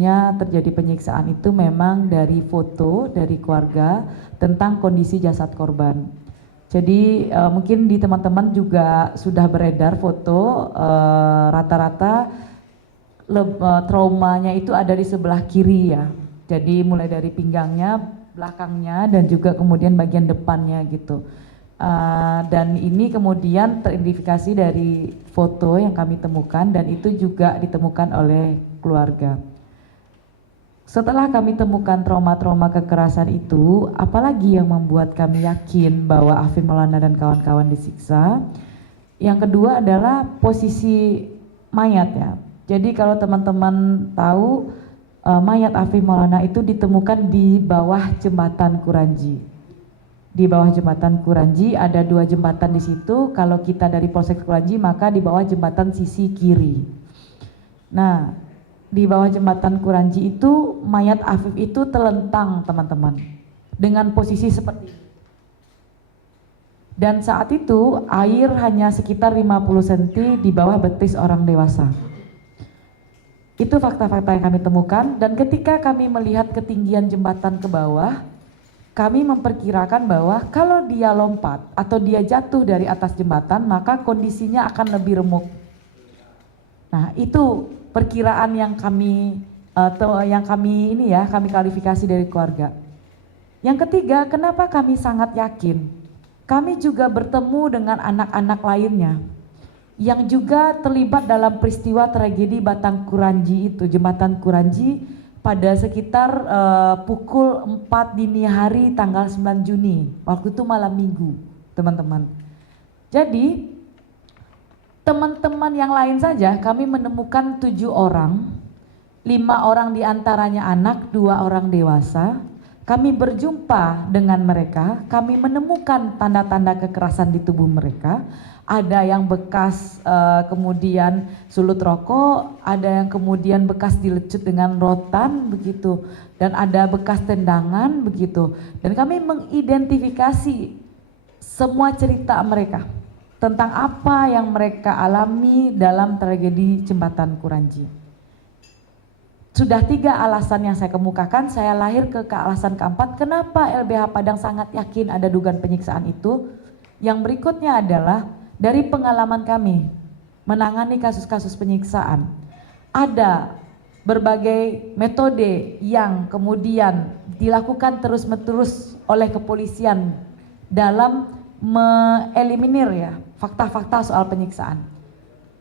satu-satunya terjadi penyiksaan itu memang dari foto dari keluarga tentang kondisi jasad korban. Jadi mungkin di teman-teman juga sudah beredar foto rata-rata traumanya itu ada di sebelah kiri ya. Jadi mulai dari pinggangnya, belakangnya, dan juga kemudian bagian depannya gitu. Dan ini kemudian teridentifikasi dari foto yang kami temukan dan itu juga ditemukan oleh keluarga. Setelah kami temukan trauma-trauma kekerasan itu, apalagi yang membuat kami yakin bahwa Afif Maulana dan kawan-kawan disiksa? Yang kedua adalah posisi mayat ya. Jadi kalau teman-teman tahu mayat Afif Maulana itu ditemukan di bawah jembatan Kuranji. Di bawah jembatan Kuranji ada 2 jembatan di situ. Kalau kita dari Polsek Kuranji maka di bawah jembatan sisi kiri. Nah, di bawah jembatan Kuranji itu mayat Afif itu telentang teman-teman dengan posisi seperti ini. Dan saat itu air hanya sekitar 50 cm di bawah betis orang dewasa. Itu fakta-fakta yang kami temukan dan ketika kami melihat ketinggian jembatan ke bawah, kami memperkirakan bahwa kalau dia lompat atau dia jatuh dari atas jembatan maka kondisinya akan lebih remuk. Nah, itu perkiraan yang kami kami klarifikasi dari keluarga. Yang ketiga, kenapa kami sangat yakin? Kami juga bertemu dengan anak-anak lainnya yang juga terlibat dalam peristiwa tragedi Batang Kuranji itu, jembatan Kuranji pada sekitar pukul 4 dini hari tanggal 9 Juni, waktu itu malam minggu teman-teman. Jadi teman-teman yang lain saja kami menemukan 7 orang, 5 orang diantaranya anak, 2 orang dewasa. Kami berjumpa dengan mereka, kami menemukan tanda-tanda kekerasan di tubuh mereka. Ada yang bekas kemudian sulut rokok, ada yang kemudian bekas dilecut dengan rotan begitu, dan ada bekas tendangan begitu. Dan kami mengidentifikasi semua cerita mereka tentang apa yang mereka alami dalam tragedi jembatan Kuranji. Sudah 3 alasan yang saya kemukakan, saya lahir ke alasan keempat, kenapa LBH Padang sangat yakin ada dugaan penyiksaan itu. Yang berikutnya adalah dari pengalaman kami menangani kasus-kasus penyiksaan, ada berbagai metode yang kemudian dilakukan terus-menerus oleh kepolisian dalam mengeliminir ya fakta-fakta soal penyiksaan.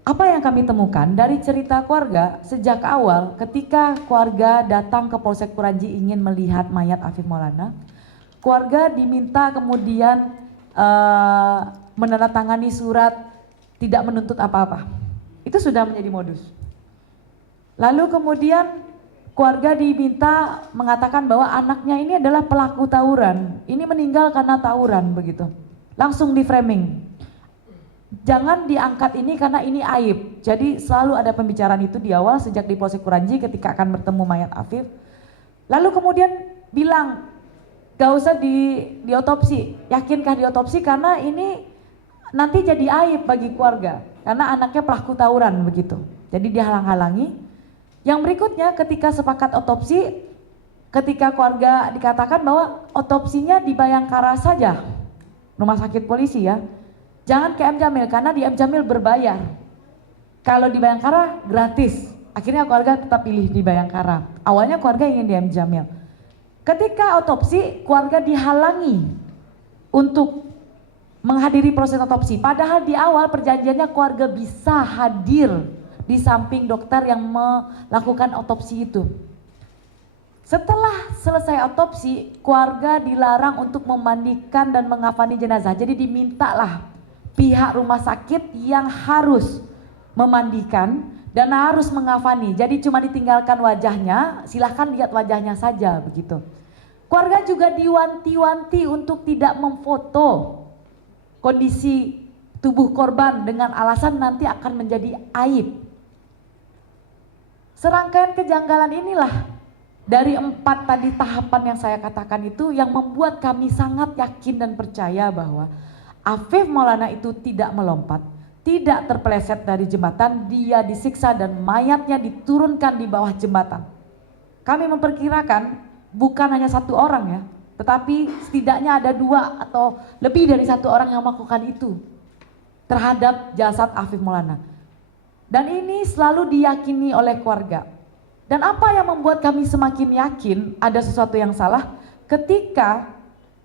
Apa yang kami temukan dari cerita keluarga sejak awal ketika keluarga datang ke Polsek Kuranji ingin melihat mayat Afif Maulana, keluarga diminta kemudian menandatangani surat tidak menuntut apa-apa. Itu sudah menjadi modus. Lalu kemudian keluarga diminta mengatakan bahwa anaknya ini adalah pelaku tawuran. Ini meninggal karena tawuran begitu. Langsung di framing. Jangan diangkat ini karena ini aib. Jadi selalu ada pembicaraan itu di awal sejak di Polsek Kuranji ketika akan bertemu mayat Afif. Lalu kemudian bilang gak usah diotopsi. Yakinkah diotopsi karena ini nanti jadi aib bagi keluarga karena anaknya pelaku tawuran begitu. Jadi dihalang-halangi. Yang berikutnya ketika sepakat otopsi, ketika keluarga dikatakan bahwa otopsinya di Bayangkara saja, rumah sakit polisi ya, jangan ke M Jamil karena di M Jamil berbayar. Kalau di Bayangkara gratis. Akhirnya keluarga tetap pilih di Bayangkara. Awalnya keluarga ingin di M Jamil. Ketika otopsi, keluarga dihalangi untuk menghadiri proses otopsi. Padahal di awal perjanjiannya keluarga bisa hadir di samping dokter yang melakukan otopsi itu. Setelah selesai otopsi, keluarga dilarang untuk memandikan dan mengafani jenazah. Jadi dimintalah pihak rumah sakit yang harus memandikan dan harus mengafani. Jadi cuma ditinggalkan wajahnya, silahkan lihat wajahnya saja begitu. Keluarga juga diwanti-wanti untuk tidak memfoto kondisi tubuh korban dengan alasan nanti akan menjadi aib. Serangkaian kejanggalan inilah dari 4 tadi tahapan yang saya katakan itu yang membuat kami sangat yakin dan percaya bahwa Afif Maulana itu tidak melompat, tidak terpeleset dari jembatan, dia disiksa dan mayatnya diturunkan di bawah jembatan. kami memperkirakan bukan hanya satu orang ya, tetapi setidaknya ada 2 atau lebih dari 1 orang yang melakukan itu terhadap jasad Afif Maulana. Dan ini selalu diyakini oleh keluarga. Dan apa yang membuat kami semakin yakin ada sesuatu yang salah ketika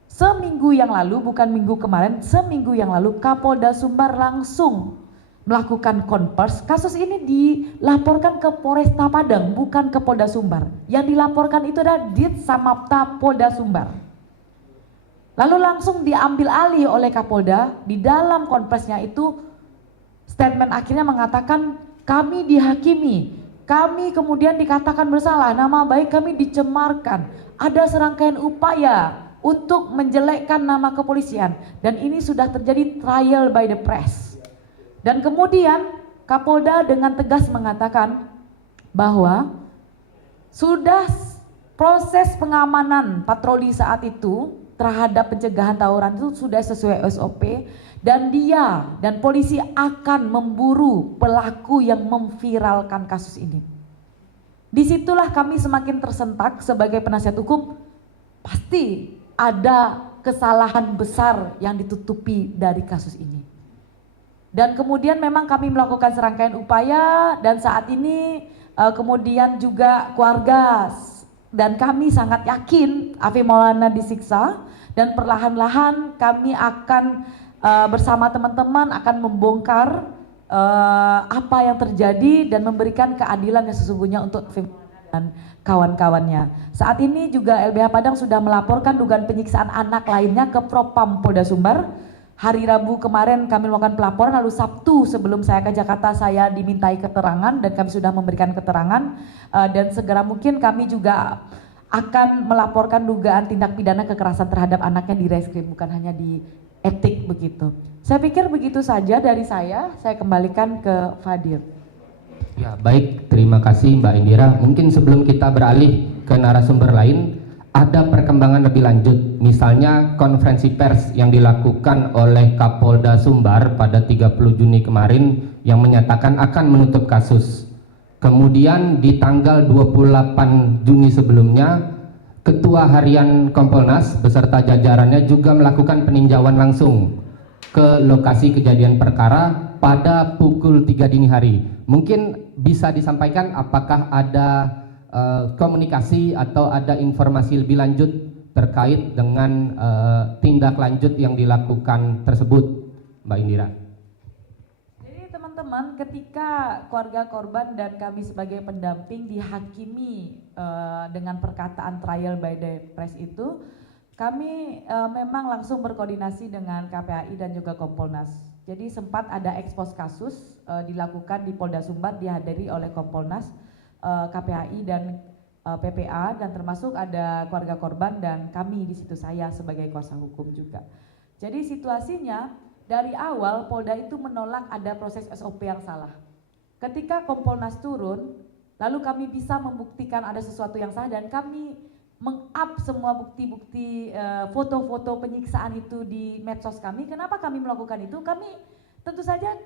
seminggu yang lalu, bukan minggu kemarin, seminggu yang lalu Kapolda Sumbar langsung melakukan konvers. Kasus ini dilaporkan ke Polresta Padang, bukan ke Polda Sumbar. Yang dilaporkan itu adalah Dit Samapta Polda Sumbar. Lalu langsung diambil alih oleh Kapolda. Di dalam konversnya itu statement akhirnya mengatakan kami dihakimi, kami kemudian dikatakan bersalah, nama baik kami dicemarkan, ada serangkaian upaya untuk menjelekkan nama kepolisian, dan ini sudah terjadi trial by the press. Dan kemudian Kapolda dengan tegas mengatakan bahwa sudah proses pengamanan patroli saat itu terhadap pencegahan tawuran itu sudah sesuai SOP, dan dia dan polisi akan memburu pelaku yang memviralkan kasus ini. Disitulah kami semakin tersentak sebagai penasihat hukum, pasti ada kesalahan besar yang ditutupi dari kasus ini. Dan kemudian memang kami melakukan serangkaian upaya, dan saat ini kemudian juga keluarga dan kami sangat yakin Afif Maulana disiksa, dan perlahan-lahan kami akan bersama teman-teman akan membongkar apa yang terjadi dan memberikan keadilan yang sesungguhnya untuk Afif Maulana dan kawan-kawannya. Saat ini juga LBH Padang sudah melaporkan dugaan penyiksaan anak lainnya ke Propam Polda Sumbar. Hari Rabu kemarin kami melakukan pelaporan, lalu Sabtu sebelum saya ke Jakarta saya dimintai keterangan dan kami sudah memberikan keterangan, dan segera mungkin kami juga akan melaporkan dugaan tindak pidana kekerasan terhadap anaknya di reskrim, bukan hanya di etik begitu. Saya pikir begitu saja dari saya kembalikan ke Fadil. Ya, baik, terima kasih Mbak Indira. Mungkin sebelum kita beralih ke narasumber lain, ada perkembangan lebih lanjut, misalnya konferensi pers yang dilakukan oleh Kapolda Sumbar pada 30 Juni kemarin yang menyatakan akan menutup kasus. Kemudian di tanggal 28 Juni sebelumnya, Ketua Harian Kompolnas beserta jajarannya juga melakukan peninjauan langsung ke lokasi kejadian perkara pada pukul 3 dini hari. Mungkin bisa disampaikan apakah ada komunikasi atau ada informasi lebih lanjut terkait dengan tindak lanjut yang dilakukan tersebut, Mbak Indira. Jadi teman-teman, ketika keluarga korban dan kami sebagai pendamping dihakimi dengan perkataan trial by the press itu, kami memang langsung berkoordinasi dengan KPAI dan juga Kompolnas. Jadi sempat ada ekspos kasus dilakukan di Polda Sumbar, dihadiri oleh Kompolnas, KPAI dan PPA, dan termasuk ada keluarga korban dan kami di situ, saya sebagai kuasa hukum juga. Jadi situasinya dari awal Polda itu menolak ada proses SOP yang salah. Ketika Kompolnas turun, lalu kami bisa membuktikan ada sesuatu yang salah dan kami meng-up semua bukti-bukti foto-foto penyiksaan itu di medsos kami. Kenapa kami melakukan itu? Kami tentu saja,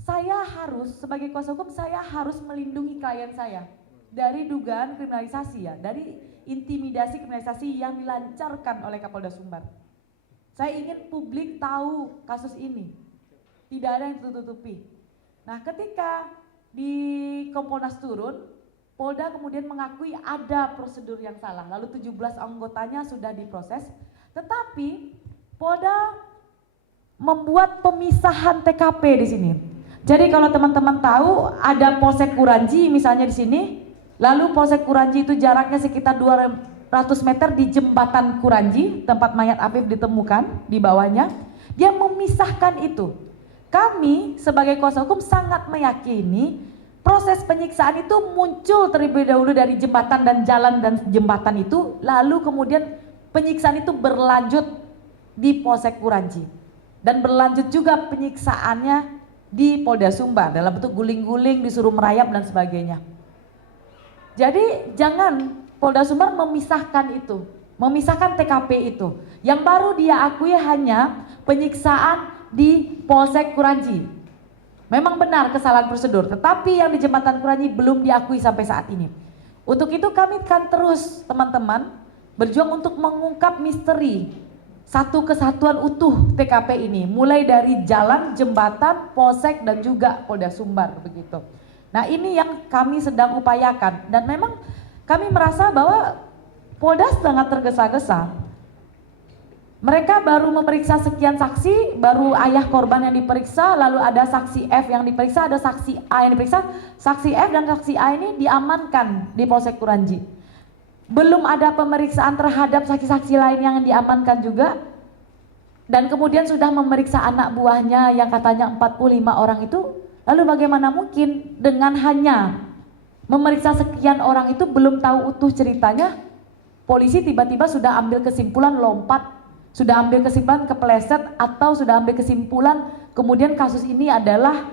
saya harus sebagai kuasa hukum, saya harus melindungi klien saya dari dugaan kriminalisasi, ya, dari intimidasi kriminalisasi yang dilancarkan oleh Kapolda Sumbar. Saya ingin publik tahu kasus ini, tidak ada yang ditutupi. Nah, ketika di Kompolnas turun, Polda kemudian mengakui ada prosedur yang salah, lalu 17 anggotanya sudah diproses, tetapi Polda membuat pemisahan TKP di sini. Jadi kalau teman-teman tahu ada Polsek Kuranji misalnya di sini, lalu Polsek Kuranji itu jaraknya sekitar 200 meter di jembatan Kuranji, tempat mayat Afif ditemukan di bawahnya, dia memisahkan itu. Kami sebagai kuasa hukum sangat meyakini proses penyiksaan itu muncul terlebih dahulu dari jembatan dan jalan dan jembatan itu, lalu kemudian penyiksaan itu berlanjut di Polsek Kuranji dan berlanjut juga penyiksaannya di Polda Sumbar dalam bentuk guling-guling, disuruh merayap dan sebagainya. Jadi jangan Polda Sumbar memisahkan itu, memisahkan TKP itu. Yang baru dia akui hanya penyiksaan di Polsek Kuranji. Memang benar kesalahan prosedur, tetapi yang di jembatan Kuranji belum diakui sampai saat ini. Untuk itu kami akan terus teman-teman berjuang untuk mengungkap misteri satu kesatuan utuh TKP ini, mulai dari jalan, jembatan, polsek dan juga Polda Sumbar begitu. Nah ini yang kami sedang upayakan dan memang kami merasa bahwa Polda sangat tergesa-gesa. Mereka baru memeriksa sekian saksi, baru ayah korban yang diperiksa, lalu ada saksi F yang diperiksa, ada saksi A yang diperiksa. Saksi F dan saksi A ini diamankan di Polsek Kuranji. Belum ada pemeriksaan terhadap saksi-saksi lain yang diamankan juga. Dan kemudian sudah memeriksa anak buahnya yang katanya 45 orang itu. Lalu bagaimana mungkin dengan hanya memeriksa sekian orang itu belum tahu utuh ceritanya, polisi tiba-tiba sudah ambil kesimpulan lompat, sudah ambil kesimpulan kepleset, atau sudah ambil kesimpulan kemudian kasus ini adalah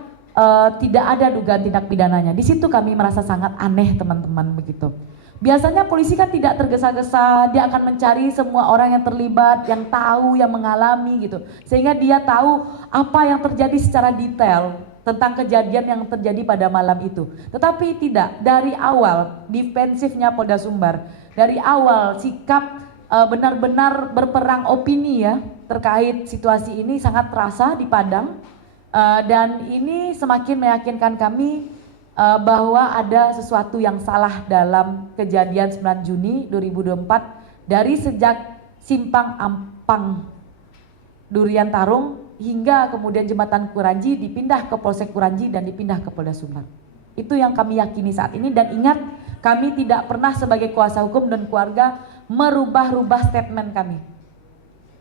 tidak ada dugaan tindak pidananya. Di situ kami merasa sangat aneh teman-teman begitu. Biasanya polisi kan tidak tergesa-gesa, dia akan mencari semua orang yang terlibat, yang tahu, yang mengalami gitu. Sehingga dia tahu apa yang terjadi secara detail tentang kejadian yang terjadi pada malam itu. Tetapi tidak, dari awal defensifnya Polda Sumbar, dari awal sikap benar-benar berperang opini ya terkait situasi ini sangat terasa di Padang, dan ini semakin meyakinkan kami bahwa ada sesuatu yang salah dalam kejadian 9 Juni 2024 dari sejak Simpang Ampang Durian Tarung hingga kemudian Jembatan Kuranji dipindah ke Polsek Kuranji dan dipindah ke Polda Sumbar. Itu yang kami yakini saat ini, dan ingat kami tidak pernah sebagai kuasa hukum dan keluarga merubah-rubah statement kami.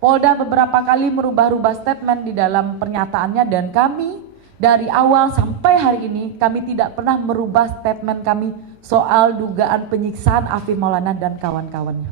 Polda beberapa kali merubah-rubah statement di dalam pernyataannya, dan kami dari awal sampai hari ini kami tidak pernah merubah statement kami soal dugaan penyiksaan Afif Maulana dan kawan-kawannya.